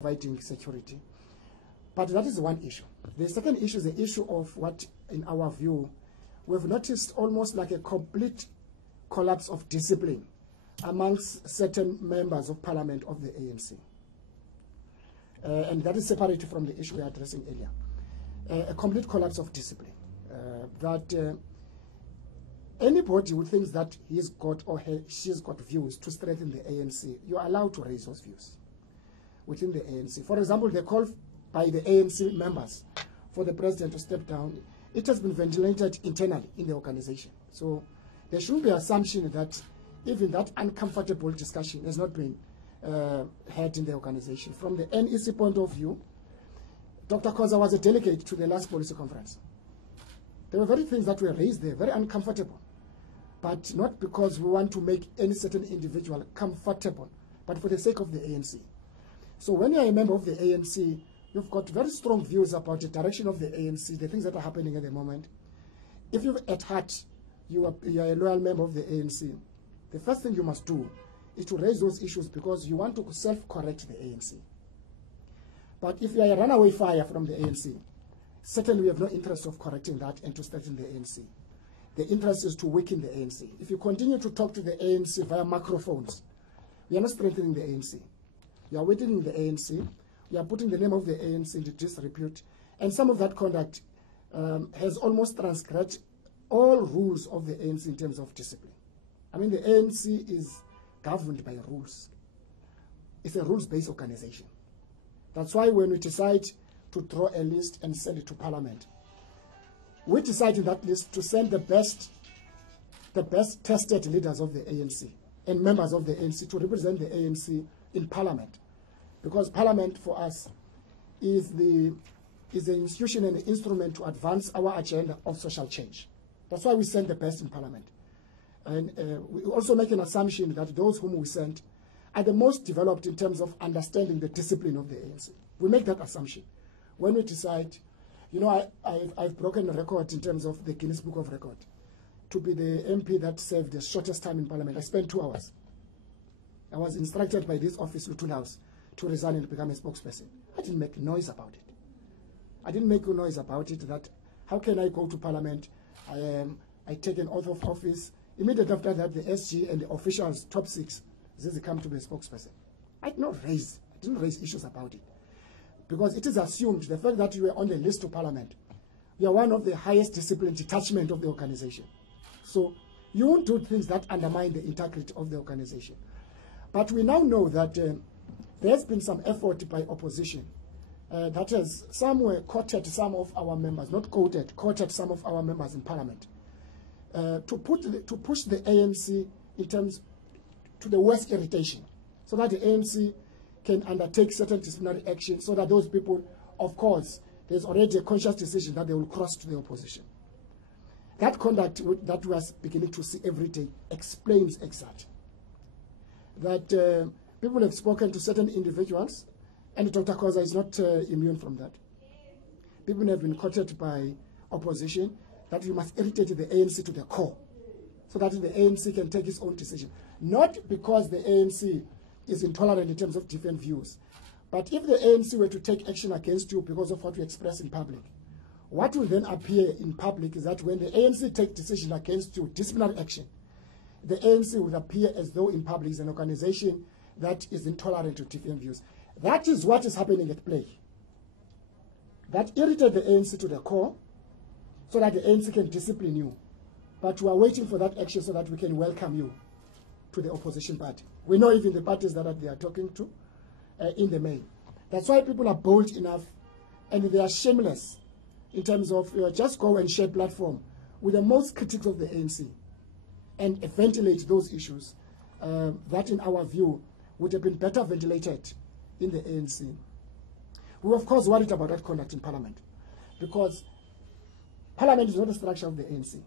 providing security. But that is one issue. The second issue is the issue of what, in our view, we've noticed almost like a complete collapse of discipline amongst certain members of parliament of the ANC. And that is separated from the issue we were addressing earlier. A complete collapse of discipline. Anybody who thinks that he's got or she's got views to strengthen the ANC, you're allowed to raise those views within the ANC. For example, the call by the ANC members for the president to step down, it has been ventilated internally in the organization. So there shouldn't be an assumption that even that uncomfortable discussion has not been had in the organization. From the NEC point of view, Dr. Khoza was a delegate to the last policy conference. There were very things that were raised there, very uncomfortable, but not because we want to make any certain individual comfortable, but for the sake of the ANC. So when you are a member of the ANC, you've got very strong views about the direction of the ANC, the things that are happening at the moment. If you're at heart, you are a loyal member of the ANC, the first thing you must do is to raise those issues because you want to self-correct the ANC. But if you are a runaway fire from the ANC, certainly we have no interest of correcting that and to strengthen the ANC. The interest is to weaken the ANC. If you continue to talk to the ANC via microphones, we are not strengthening the ANC. You are weakening the ANC. You are putting the name of the ANC into disrepute. And some of that conduct has almost transgressed all rules of the ANC in terms of discipline. I mean, the ANC is governed by rules. It's a rules-based organization. That's why when we decide to draw a list and send it to Parliament, we decide in that list to send the best tested leaders of the ANC and members of the ANC to represent the ANC in Parliament. Because Parliament for us is an institution and an instrument to advance our agenda of social change. That's why we send the best in Parliament. And we also make an assumption that those whom we send are the most developed in terms of understanding the discipline of the ANC. We make that assumption. When we decide, you know, I've broken a record in terms of the Guinness Book of Record to be the MP that served the shortest time in Parliament. I spent 2 hours. I was instructed by this office, Lutul House, to resign and become a spokesperson. I didn't make noise about it. I didn't make a noise about it that how can I go to Parliament? I take an oath of office. Immediately after that, the SG and the officials, top 6, Zizi come to be a spokesperson. I didn't raise issues about it. Because it is assumed, the fact that you were on the list to Parliament, you are one of the highest discipline detachment of the organization. So you won't do things that undermine the integrity of the organization. But we now know that there's been some effort by opposition that has somewhere courted some of our members, not courted some of our members in Parliament, to push the ANC in terms to the worst irritation, so that the ANC can undertake certain disciplinary action, so that those people, of course, there's already a conscious decision that they will cross to the opposition. That conduct that we are beginning to see every day explains exactly that people have spoken to certain individuals, and Dr. Khoza is not immune from that. People have been quoted by opposition that you must irritate the ANC to the core, so that the ANC can take its own decision. Not because the ANC is intolerant in terms of different views, but if the ANC were to take action against you because of what you express in public, what will then appear in public is that when the ANC take decision against you, disciplinary action, the ANC will appear as though in public is an organization that is intolerant to different views. That is what is happening at play. That irritates the ANC to the core, so that the ANC can discipline you. But we are waiting for that action so that we can welcome you to the opposition party. We know even the parties that they are talking to in the main. That's why people are bold enough and they are shameless in terms of just go and share platform with the most critics of the ANC and ventilate those issues that in our view would have been better ventilated in the ANC. We were of course worried about that conduct in Parliament because Parliament is not a structure of the ANC.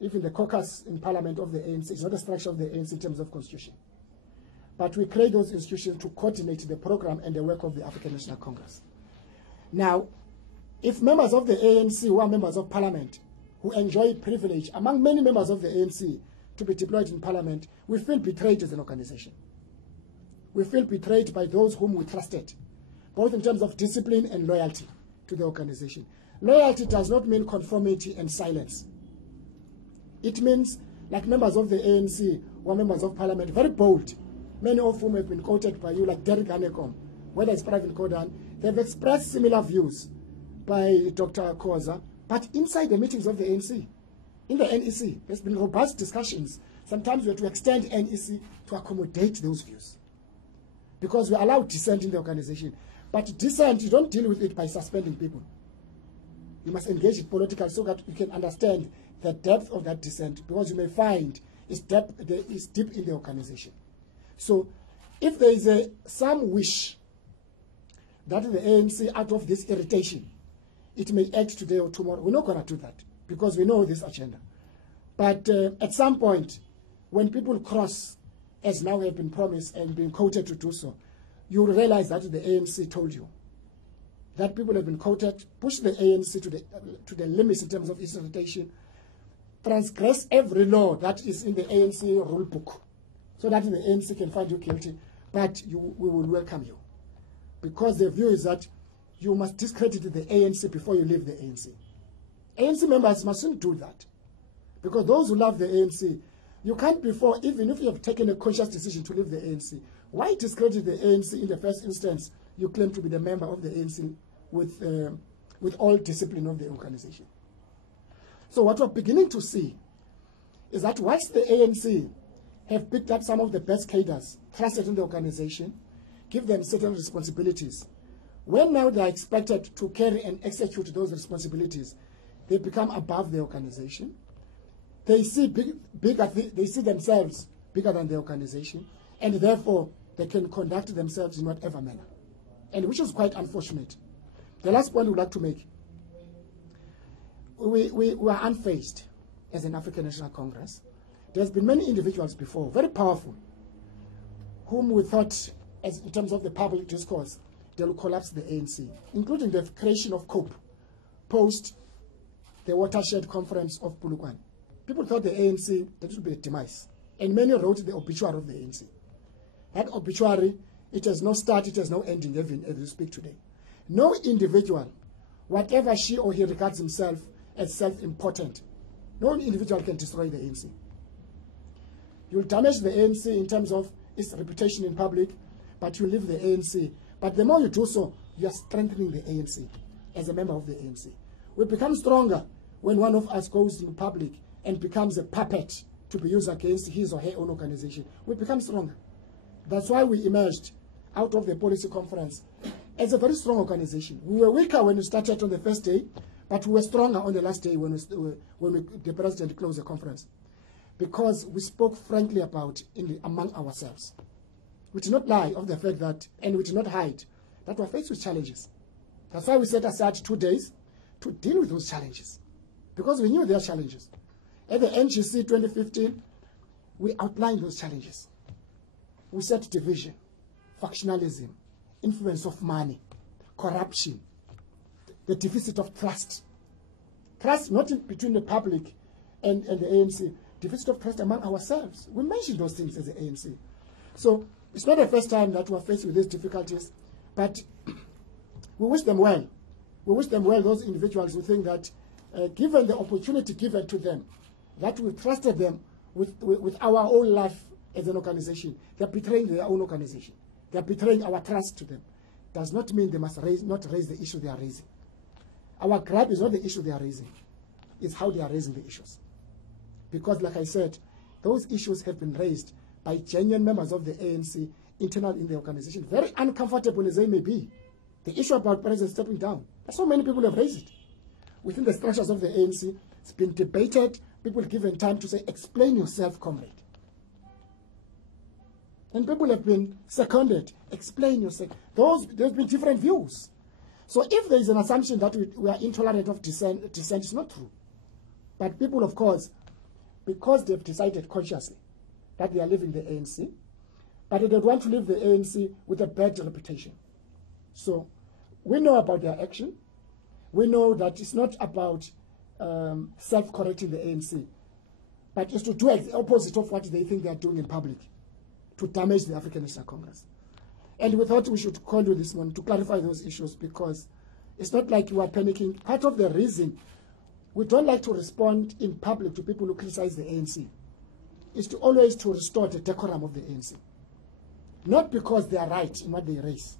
Even the caucus in Parliament of the ANC is not a structure of the ANC in terms of constitution. But we create those institutions to coordinate the program and the work of the African National Congress. Now, if members of the ANC who are members of Parliament, who enjoy privilege among many members of the ANC to be deployed in Parliament, we feel betrayed as an organization. we feel betrayed by those whom we trusted, both in terms of discipline and loyalty to the organization. Loyalty does not mean conformity and silence. It means, like members of the ANC or members of parliament, very bold, many of whom have been quoted by you, like Derek Hanekom, whether it's Private Kodan, they've expressed similar views by Dr. Khoza, but inside the meetings of the ANC, in the NEC, there's been robust discussions. Sometimes we have to extend NEC to accommodate those views, because we allow dissent in the organization. But dissent, you don't deal with it by suspending people. You must engage it politically so that you can understand the depth of that dissent, because you may find it's deep in the organization. So if there is some wish that the ANC, out of this irritation, it may act today or tomorrow, we're not going to do that, because we know this agenda. But at some point, when people cross, as now have been promised and been quoted to do so, you will realize that the ANC told you. That people have been quoted, push the ANC to the limits in terms of its irritation, transgress every law that is in the ANC rule book, so that the ANC can find you guilty, but we will welcome you. Because the view is that you must discredit the ANC before you leave the ANC. ANC members mustn't do that. Because those who love the ANC, you can't before, even if you have taken a conscious decision to leave the ANC, why discredit the ANC in the first instance? You claim to be the member of the ANC with all discipline of the organization. So what we're beginning to see is that whilst the ANC have picked up some of the best cadres trusted in the organization, give them certain responsibilities, when now they are expected to carry and execute those responsibilities, they become above the organization. They see they see themselves bigger than the organization, and therefore they can conduct themselves in whatever manner, and which is quite unfortunate. The last point we'd like to make, we are unfazed as an African National Congress. There's been many individuals before, very powerful, whom we thought, as in terms of the public discourse, they will collapse the ANC, including the creation of COPE post the watershed conference of Polokwane. People thought the ANC, that would be a demise. And many wrote the obituary of the ANC. That obituary, it has no start, it has no ending, even as we speak today. No individual, whatever she or he regards himself as self-important, no individual can destroy the ANC. You'll damage the ANC in terms of its reputation in public, but you leave the ANC. But the more you do so, you are strengthening the ANC as a member of the ANC. We become stronger when one of us goes in public and becomes a puppet to be used against his or her own organization. We become stronger. That's why we emerged out of the policy conference as a very strong organization. We were weaker when we started on the first day, but we were stronger on the last day when the president closed the conference, because we spoke frankly about among ourselves. We did not lie of the fact that, and we did not hide, that we're faced with challenges. That's why we set aside 2 days to deal with those challenges, because we knew there are challenges. At the NGC 2015, we outlined those challenges. We said division, factionalism, influence of money, corruption, the deficit of trust. Trust not between the public and the ANC, deficit of trust among ourselves. We mentioned those things as the ANC. So it's not the first time that we're faced with these difficulties, but we wish them well. We wish them well, those individuals who think that given the opportunity given to them, that we trusted them with our own life as an organization, they're betraying their own organization. They're betraying our trust to them. Does not mean they must not raise the issue they are raising. Our gripe is not the issue they are raising. It's how they are raising the issues. Because, like I said, those issues have been raised by genuine members of the ANC internal in the organization, very uncomfortable as they may be. The issue about president stepping down, that's how many people have raised it. Within the structures of the ANC, it's been debated, people given time to say, explain yourself, comrade. And people have been seconded, explain yourself. There's been different views. So if there is an assumption that we are intolerant of dissent is not true. But people, of course, because they've decided consciously that they are leaving the ANC, but they don't want to leave the ANC with a bad reputation. So we know about their action. We know that it's not about self-correcting the ANC, but it's to do the opposite of what they think they are doing in public, to damage the African National Congress. And we thought we should call you this morning to clarify those issues, because it's not like you are panicking. Part of the reason we don't like to respond in public to people who criticize the ANC is to always to restore the decorum of the ANC. Not because they are right in what they raise,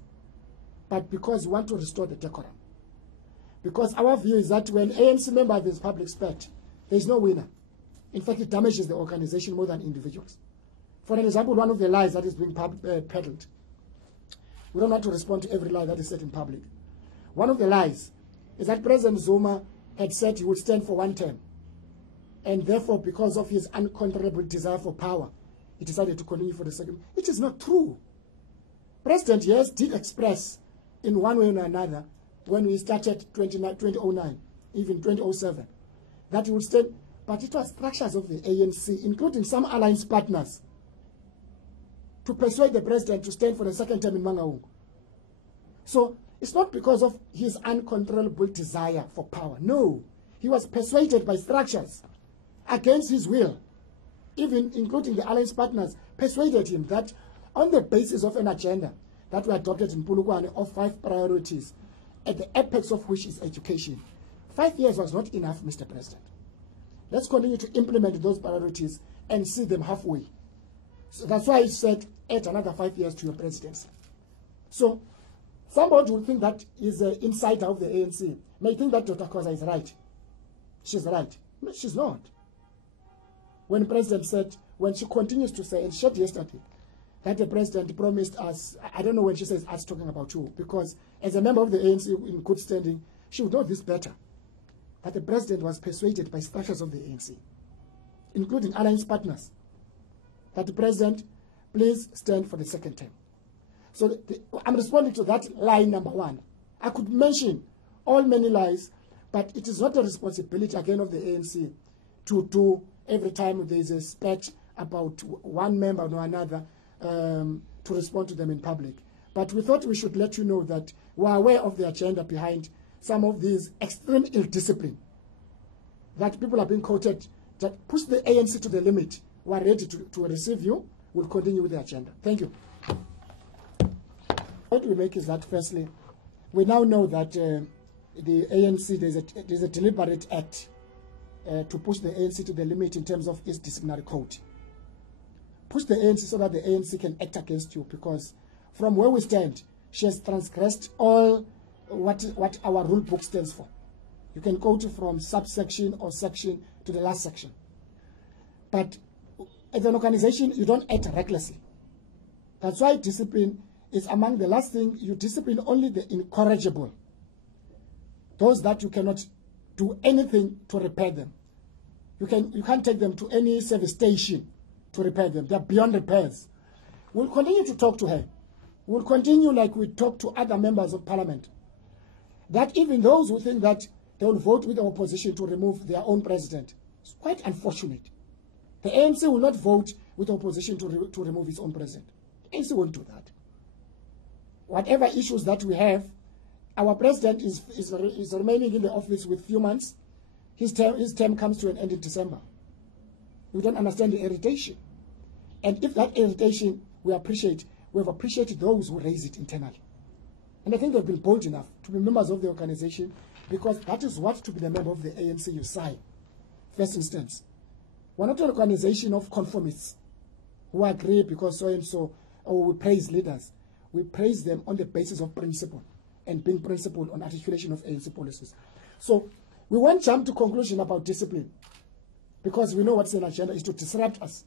but because we want to restore the decorum. Because our view is that when ANC members is public spent, there is no winner. In fact, it damages the organization more than individuals. For an example, one of the lies that is being peddled, we don't want to respond to every lie that is said in public. One of the lies is that President Zuma had said he would stand for one term. And therefore, because of his uncontrollable desire for power, he decided to continue for the second. It is not true. President, yes, did express in one way or another when we started 2009, even 2007, that he would stand, but it was structures of the ANC, including some alliance partners, to persuade the president to stand for the second term in Mangaung. So it's not because of his uncontrollable desire for power. No, he was persuaded by structures against his will, even including the alliance partners, persuaded him that on the basis of an agenda that we adopted in Polokwane of 5 priorities, at the apex of which is education. 5 years was not enough, Mr. President. Let's continue to implement those priorities and see them halfway. So that's why he said, add another 5 years to your presidency. So somebody would think that is an insider of the ANC, may think that Dr. Khoza is right. She's right. No, she's not. When the president said, when she continues to say, and she said yesterday, that the president promised us, I don't know when she says us talking about you, because as a member of the ANC in good standing, she would know this better, that the president was persuaded by structures of the ANC, including alliance partners, that the president, please stand for the second term. So I'm responding to that lie number 1. I could mention all many lies, but it is not a responsibility again of the ANC to do every time there is a spat about one member or another to respond to them in public. But we thought we should let you know that we are aware of the agenda behind some of these extreme ill-discipline that people are being quoted that push the ANC to the limit. We are ready to receive you. We'll continue with the agenda. Thank you. What we make is that, firstly, we now know that the ANC, there's a deliberate act to push the ANC to the limit in terms of its disciplinary code. Push the ANC so that the ANC can act against you, because from where we stand, she has transgressed all what our rule book stands for. You can quote from subsection or section to the last section. But as an organization, you don't act recklessly. That's why discipline is among the last thing. You discipline only the incorrigible, those that you cannot do anything to repair them. You can't take them to any service station to repair them. They're beyond repairs. We'll continue to talk to her. We'll continue like we talk to other members of parliament, that even those who think that they will vote with the opposition to remove their own president, it's quite unfortunate. The ANC will not vote with the opposition to remove its own president. The ANC won't do that. Whatever issues that we have, our president is remaining in the office with few months. His term comes to an end in December. We don't understand the irritation. And if that irritation we have appreciated those who raise it internally. And I think they've been bold enough to be members of the organization, because that is what to be the member of the ANC you sign. First instance. We're not an organization of conformists who agree because so-and-so, or we praise leaders. We praise them on the basis of principle and being principled on articulation of ANC policies. So we won't jump to conclusion about discipline, because we know what's an agenda is to disrupt us.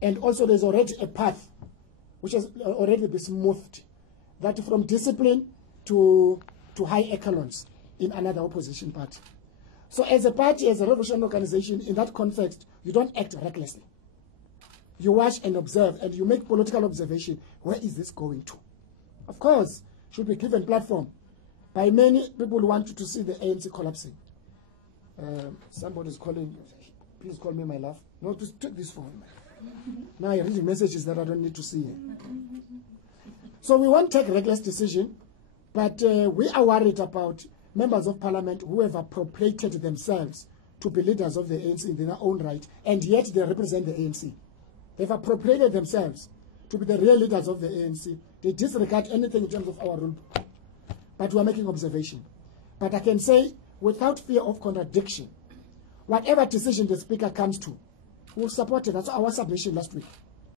And also there's already a path which has already been smoothed, that from discipline to high echelons in another opposition party. So as a party, as a revolutionary organization, in that context, you don't act recklessly. You watch and observe, and you make political observation. Where is this going to? Of course, should be given platform. By many people who want to see the ANC collapsing. Somebody is calling. Please call me, my love. No, just take this phone. Now you're reading messages that I don't need to see. So we won't take reckless decision, but we are worried about members of parliament who have appropriated themselves to be leaders of the ANC in their own right, and yet they represent the ANC. They've appropriated themselves to be the real leaders of the ANC, They disregard anything in terms of our rule book. But we are making observation. But I can say, without fear of contradiction, whatever decision the Speaker comes to, we'll support it. That's our submission last week.